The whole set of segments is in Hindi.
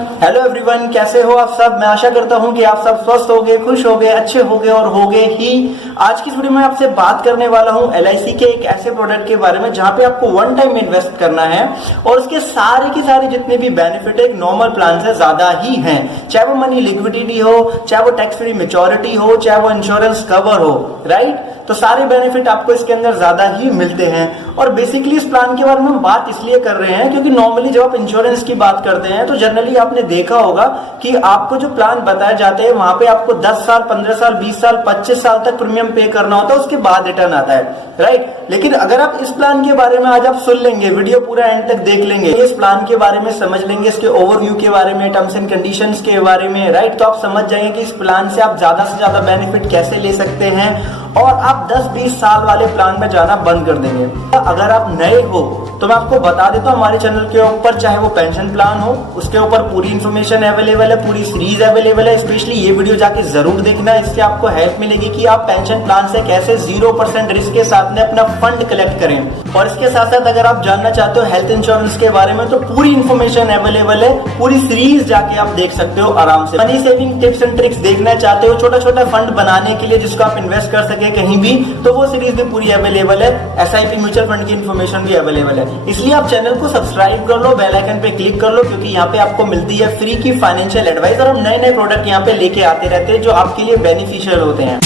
हेलो एवरीवन, कैसे हो आप सब। मैं आशा करता हूं कि आप सब स्वस्थ होंगे, खुश होंगे, अच्छे होंगे और होंगे ही। आज की वीडियो में आपसे बात करने वाला हूं LIC के एक ऐसे प्रोडक्ट के बारे में जहां पे आपको वन टाइम इन्वेस्ट करना है और उसके सारे की सारे जितने भी बेनिफिट एक नॉर्मल प्लान से ज्यादा ही हैं। चाहे वो मनी लिक्विडिटी हो, चाहे वो टैक्स फ्री मैच्योरिटी हो, चाहे वो इंश्योरेंस कवर हो, राइट। तो सारे बेनिफिट आपको इसके अंदर ज्यादा ही मिलते हैं। और बेसिकली इस प्लान के बारे में हम बात इसलिए कर रहे हैं क्योंकि नॉर्मली जब आप इंश्योरेंस की बात करते हैं तो जनरली आपने देखा होगा कि आपको जो प्लान बताए जाते हैं वहां पे आपको 10 साल, 15 साल, 20 साल, 25 साल तक प्रीमियम पे करना होता है, उसके बाद रिटर्न आता है, राइट। लेकिन अगर आप इस प्लान के बारे में आज आप सुन लेंगे, वीडियो पूरा एंड तक देख लेंगे, इस प्लान के बारे में समझ लेंगे, इसके ओवरव्यू के बारे में, टर्म्स एंड कंडीशंस के बारे में, राइट, तो आप समझ जाएंगे कि इस प्लान से आप ज्यादा से ज्यादा बेनिफिट कैसे ले सकते हैं और आप 10-20 साल वाले प्लान में जाना बंद कर देंगे। अगर आप नए हो तो मैं आपको बता देता हूँ, हमारे चैनल के ऊपर चाहे वो पेंशन प्लान हो, उसके ऊपर पूरी इन्फॉर्मेशन अवेलेबल है, पूरी सीरीज अवेलेबल है। स्पेशली ये वीडियो जाके जरूर देखना, इससे आपको हेल्प मिलेगी कि आप पेंशन प्लान से कैसे 0% रिस्क के साथ में अपना फंड कलेक्ट करें। और इसके साथ साथ अगर आप जानना चाहते हो हेल्थ इंश्योरेंस के बारे में तो पूरी इन्फॉर्मेशन अवेलेबल है, पूरी सीरीज जाके आप देख सकते हो आराम से। Money saving tips and tricks देखना चाहते हो, छोटा छोटा फंड बनाने के लिए जिसको आप इन्वेस्ट कर सके कहीं भी, तो वो सीरीज भी पूरी अवेलेबल है। SIP म्यूचुअल फंड की इन्फॉर्मेशन भी अवेलेबल है। इसलिए आप चैनल को सब्सक्राइब कर लो, बेल आइकन पे क्लिक कर लो, क्योंकि यहाँ पे आपको मिलती है फ्री की फाइनेंशियल एडवाइस और हम नए नए प्रोडक्ट यहाँ पे लेके आते रहते हैं जो आपके लिए बेनिफिशियल होते हैं।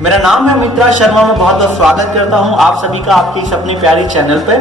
मेरा नाम है मित्रा शर्मा, मैं बहुत बहुत स्वागत करता हूँ आप सभी का आपकी इस अपनी प्यारी चैनल पे।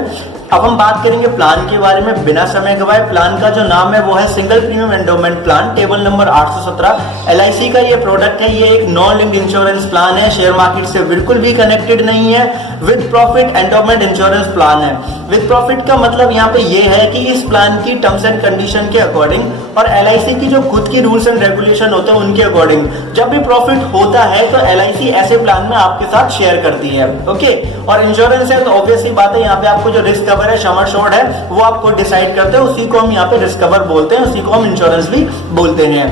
अब हम बात करेंगे प्लान के बारे में बिना समय गवाए। प्लान का जो नाम है वो है single premium endowment plan, table number 817। LIC का ये प्रोडक्ट है, ये एक नॉन लिंक्ड इंश्योरेंस प्लान है, शेयर मार्केट से बिल्कुल भी कनेक्टेड नहीं है, with profit endowment insurance plan है। विद प्रॉफिट का मतलब यहाँ पे ये है कि इस प्लान की टर्म्स एंड कंडीशन के अकॉर्डिंग और LIC की जो खुद की रूल्स एंड रेगुलेशन होते हैं उनके अकॉर्डिंग जब भी प्रॉफिट होता है तो LIC ऐसे प्लान में आपके साथ शेयर करती है, ओके। और इंश्योरेंस है तो ऑब्वियस सी बात है, यहाँ पे आपको जो रिस्क कवर है, सम एश्योर्ड है, वो आपको डिसाइड करते हैं, उसी को हम यहाँ पे रिस्क कवर बोलते हैं, उसी को हम इंश्योरेंस भी बोलते हैं।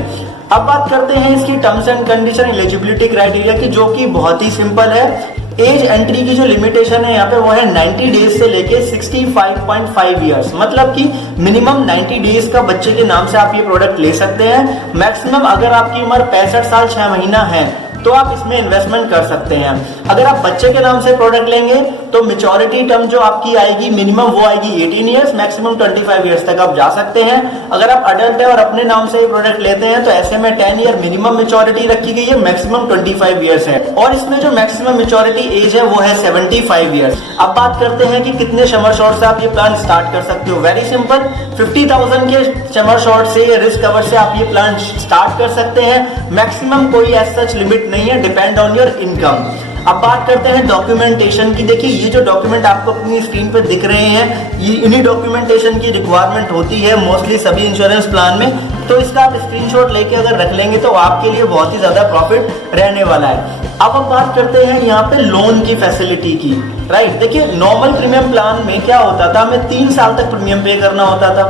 अब बात करते हैं इसकी terms and condition, eligibility criteria की, जो कि बहुत ही सिंपल है। एज एंट्री की जो लिमिटेशन है यहाँ पे वो है 90 डेज से लेके 65.5 ईयर्स, मतलब कि मिनिमम 90 डेज का बच्चे के नाम से आप ये प्रोडक्ट ले सकते हैं। मैक्सिमम अगर आपकी उम्र 65 साल 6 महीना है तो आप इसमें इन्वेस्टमेंट कर सकते हैं। अगर आप बच्चे के नाम से प्रोडक्ट लेंगे तो मैच्योरिटी टर्म जो आपकी आएगी मिनिमम वो आएगी 18 ईयर्स, मैक्सिमम 25 ईयर्स तक आप जा सकते हैं। अगर आप अडल्ट है और अपने नाम से ये प्रोडक्ट लेते हैं तो ऐसे में 10 ईयर मिनिमम मैच्योरिटी रखी गई है, मैक्सिमम 25 ईयर्स है। और इसमें जो मैक्सिमम मैच्योरिटी एज है वो है 75 ईयर्स। अब बात करते हैं कि कितने सम एश्योर्ड से आप ये प्लान स्टार्ट कर सकते हो। वेरी सिंपल, 50,000 के सम एश्योर्ड से, रिस्क कवर से आप ये प्लान स्टार्ट कर सकते हैं। मैक्सिमम कोई एज सच लिमिट नहीं है, डिपेंड ऑन योर इनकम। अब बात करते हैं डॉक्यूमेंटेशन की। देखिए ये जो डॉक्यूमेंट आपको अपनी स्क्रीन पे दिख रहे हैं, ये इन्हीं डॉक्यूमेंटेशन की रिक्वायरमेंट होती है मोस्टली सभी इंश्योरेंस प्लान में, तो इसका आप स्क्रीनशॉट लेके अगर रख लेंगे तो आपके लिए बहुत ही ज्यादा प्रॉफिट रहने वाला है। अब हम बात करते हैं यहाँ पे लोन की फैसिलिटी की, राइट। देखिए नॉर्मल प्रीमियम प्लान में क्या होता था, हमें 3 साल तक प्रीमियम पे करना होता था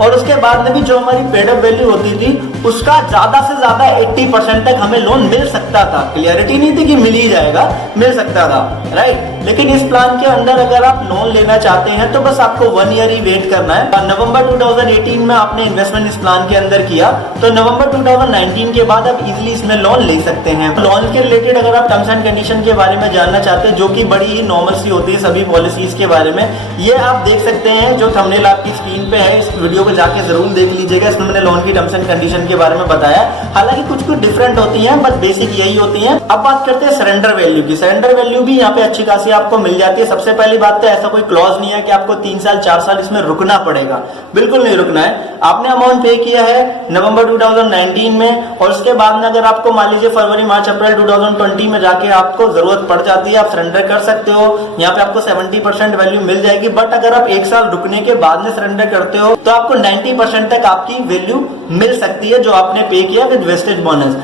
और उसके बाद में भी जो हमारी पेड अप वैल्यू होती थी उसका ज्यादा से ज्यादा 80% तक हमें लोन मिल सकता था। क्लियरिटी नहीं थी कि मिल ही जाएगा, मिल सकता था, राइट। लेकिन इस प्लान के अंदर अगर आप लोन लेना चाहते हैं तो बस आपको 1 ईयर ही वेट करना है। नवंबर 2018 में आपने इन्वेस्टमेंट इस प्लान के अंदर किया तो नवंबर 2019 के बाद आप इजिली इसमें लोन ले सकते हैं। लोन के रिलेटेड अगर आप टर्म्स एंड कंडीशन के बारे में जानना चाहते हैं, जो कि बड़ी ही नॉर्मल सी होती है सभी पॉलिसीज के बारे में, ये आप देख सकते हैं जो थंबनेल आपकी स्क्रीन पे है, इस वीडियो को जाके जरूर देख लीजिएगा। इसमें मैंने लोन की टर्म्स एंड कंडीशन के बारे में बताया, हालांकि कुछ डिफरेंट होती है बट बेसिक यही होती है। अब बात करते हैं सरेंडर वैल्यू की। सरेंडर वैल्यू भी यहाँ पे अच्छी खासी आपको मिल जाती है। सबसे पहली बात तो ऐसा कोई क्लॉज नहीं है कि आपको 3 साल 4 साल इसमें रुकना पड़ेगा, बिल्कुल नहीं रुकना है। आपने अमाउंट पे किया है नवंबर 2019 में और उसके बाद में अगर आपको मान लीजिए फरवरी मार्च अप्रैल 2020 में जाके आपको जरूरत पड़ जाती है, आप सरेंडर कर सकते हो। यहाँ पे आपको 70% वैल्यू मिल जाएगी, बट अगर आप 1 साल रुकने के बाद में सरेंडर करते हो तो आपको 90% तक आपकी वैल्यू मिल सकती है जो आपने पे किया विद वेस्टेज बोनस।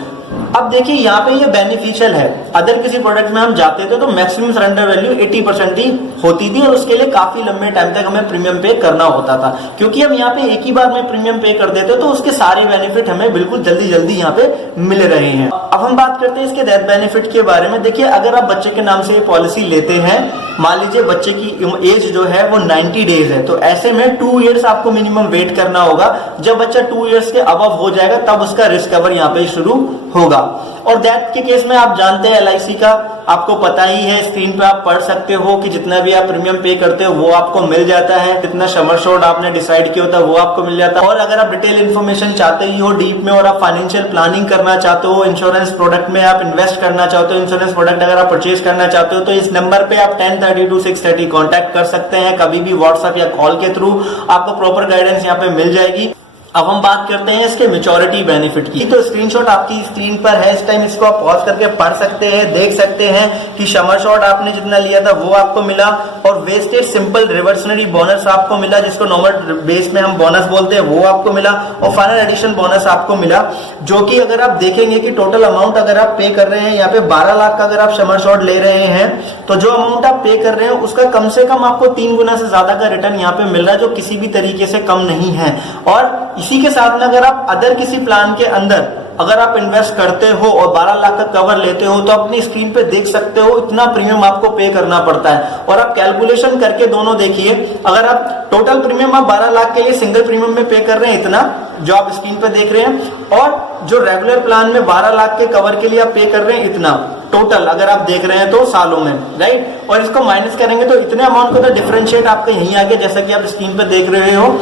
अब देखिए यहाँ पे ये बेनिफिशियल है। अदर किसी प्रोडक्ट में हम जाते थे तो मैक्सिमम सरेंडर वैल्यू 80% ही होती थी और उसके लिए काफी लंबे टाइम तक हमें प्रीमियम पे करना होता था। क्योंकि हम यहाँ पे एक ही बार में प्रीमियम पे कर देते तो उसके सारे बेनिफिट हमें बिल्कुल जल्दी जल्दी यहाँ पे मिल रहे हैं। अब हम बात करते हैं इसके डेथ बेनिफिट के बारे में। देखिए, अगर आप बच्चे के नाम से ये पॉलिसी लेते हैं, मान लीजिए बच्चे की एज जो है वो 90 डेज है, तो ऐसे में 2 इयर्स आपको मिनिमम वेट करना होगा। जब बच्चा 2 इयर्स के अबव हो जाएगा तब उसका रिस्क कवर यहाँ पे शुरू होगा। और डेथ के केस में आप जानते हैं LIC का आपको पता ही है, स्क्रीन पे आप पढ़ सकते हो कि जितना भी आप प्रीमियम पे करते हो वो आपको मिल जाता है, कितना सम एश्योर्ड आपने डिसाइड किया होता है वो आपको मिल जाता है। और अगर आप डिटेल इन्फॉर्मेशन चाहते ही हो डीप में और आप फाइनेंशियल प्लानिंग करना चाहते हो, इंश्योरेंस प्रोडक्ट में आप इन्वेस्ट करना चाहते हो, इंश्योरेंस प्रोडक्ट अगर आप परचेज करना चाहते हो, तो इस नंबर पे आप 1032-630 कॉन्टैक्ट कर सकते हैं। कभी भी व्हाट्सएप या कॉल के थ्रू आपको प्रॉपर गाइडेंस यहाँ पे मिल जाएगी। अब हम बात करते हैं इसके मैच्योरिटी बेनिफिट की। तो स्क्रीनशॉट आपकी स्क्रीन पर है, इस टाइम इसको आप पॉज करके पढ़ सकते हैं, देख सकते हैं कि समर शॉट आपने जितना लिया था वो आपको मिला, और वेस्टेज सिंपल रिवर्सनरी बोनस आपको मिला, जिसको नॉर्मल बेस में हम बोनस बोलते हैं, वो आपको मिला, और फाइनल एडिशन बोनस आपको मिला। जो कि अगर आप देखेंगे कि टोटल अमाउंट अगर आप पे कर रहे हैं यहाँ पे 12 लाख का अगर आप समर शॉट ले रहे हैं, तो जो अमाउंट आप पे कर रहे हैं उसका कम से कम आपको 3 गुना से ज्यादा का रिटर्न यहाँ पे मिल रहा है, जो किसी भी तरीके से कम नहीं है। और इसी के साथ में अगर आप अदर किसी प्लान के अंदर अगर आप इन्वेस्ट करते हो और 12 लाख का कवर लेते हो, तो अपनी स्क्रीन पे देख सकते हो इतना प्रीमियम आपको पे करना पड़ता है। और आप कैलकुलेशन करके दोनों देखिए, अगर आप टोटल प्रीमियम आप 12 लाख के लिए सिंगल प्रीमियम में पे कर रहे हैं इतना, जो आप स्क्रीन पे देख रहे हैं, और जो रेगुलर प्लान में 12 लाख के कवर के लिए आप पे कर रहे हैं इतना, टोटल अगर आप देख रहे हैं तो सालों में, राइट। और इसको माइनस करेंगे तो इतने अमाउंट को तो डिफरेंशिएट आपका यहीं आगे, जैसा कि आप स्क्रीन पे देख रहे हो।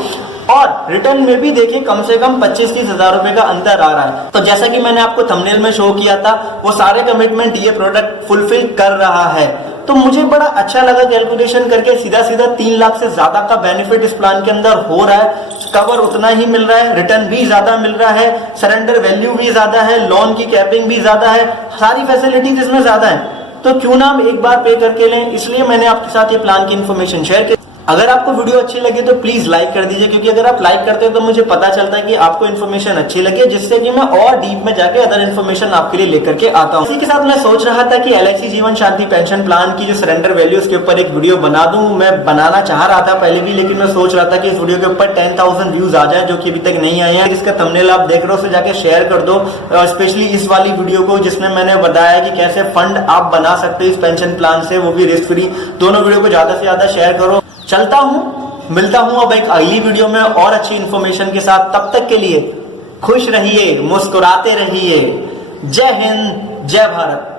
और रिटर्न में भी देखिए कम से कम 25-30 हजार रुपए का अंतर आ रहा है। तो जैसा कि मैंने आपको थंबनेल में शो किया था, वो सारे कमिटमेंट ये प्रोडक्ट फुलफिल कर रहा है। तो मुझे बड़ा अच्छा लगा कैलकुलेशन करके, सीधा सीधा 3 लाख से ज्यादा का बेनिफिट इस प्लान के अंदर हो रहा है, कवर उतना ही मिल रहा है, रिटर्न भी ज्यादा मिल रहा है, सरेंडर वैल्यू भी ज्यादा है, लोन की कैपिंग भी ज्यादा है, सारी फैसिलिटीज इसमें ज्यादा है। तो क्यों ना हम एक बार पे करके लें, इसलिए मैंने आपके साथ ये प्लान की इन्फॉर्मेशन शेयर की। अगर आपको वीडियो अच्छी लगी तो प्लीज लाइक कर दीजिए, क्योंकि अगर आप लाइक करते हैं तो मुझे पता चलता है कि आपको इन्फॉर्मेशन अच्छी लगी, जिससे कि मैं और डीप में जाके अदर इन्फॉर्मेशन आपके लिए लेकर के आता हूँ। इसी के साथ मैं सोच रहा था कि LIC जीवन शांति पेंशन प्लान की जो सरेंडर वैल्यू उसके ऊपर एक वीडियो बना दूं। मैं बनाना चाह रहा था पहले भी, लेकिन मैं सोच रहा था कि इस वीडियो के ऊपर 10,000 व्यूज आ जाए, जो कि अभी तक नहीं आए हैं। इसका थंबनेल आप देख रहे हो, उसे जाके शेयर कर दो, स्पेशली इस वाली वीडियो को जिसमें मैंने बताया कि कैसे फंड आप बना सकते हो इस पेंशन प्लान से, वो भी रिस्क फ्री। दोनों वीडियो को ज्यादा से ज्यादा शेयर करो। चलता हूँ, मिलता हूं अब एक अगली वीडियो में और अच्छी इन्फॉर्मेशन के साथ। तब तक के लिए खुश रहिए, मुस्कुराते रहिए। जय हिंद, जय भारत।